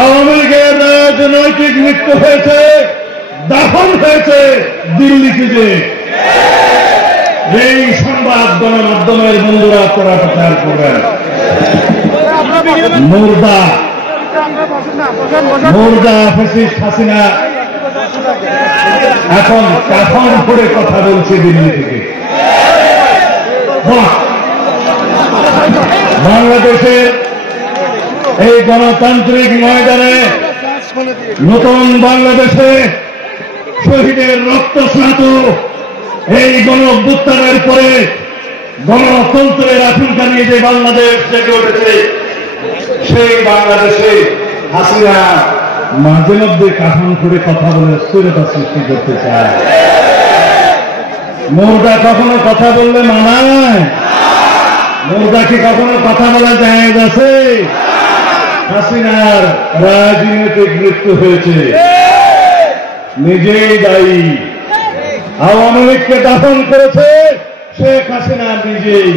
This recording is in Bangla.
আওয়ামী লীগের রাজনৈতিক মৃত্যু হয়েছে, দাফন হয়েছে দিল্লিতে। যে এই সংবাদ গণমাধ্যমের বন্ধুরা আপনারা প্রচার করবেন। মুর্দা মুর্দা ফ্যাসিস্ট হাসিনা এখন কাফন করে কথা বলছে দিল্লি থেকে। বাংলাদেশের এই গণতান্ত্রিক ময়দানে নতুন বাংলাদেশে শহীদের রক্তস্নাত এই গণ অভ্যুত্থানের পরে গণতন্ত্রের আশঙ্কা নিয়ে যে বাংলাদেশ জেগে উঠেছে, সেই বাংলাদেশে হাসিনা মাঝে মধ্যে কাফন করে কথা বলে স্থিরতা সৃষ্টি করতে চায়। মুর্দা কখনো কথা বললে মানায়? মুর্দা কি কখনো কথা বলা যায় আছে? হাসিনার রাজনৈতিক মৃত্যু হয়েছে, নিজেই দায়ী। আওয়ামী লীগকে দাফন করেছে শেখ হাসিনা নিজেই।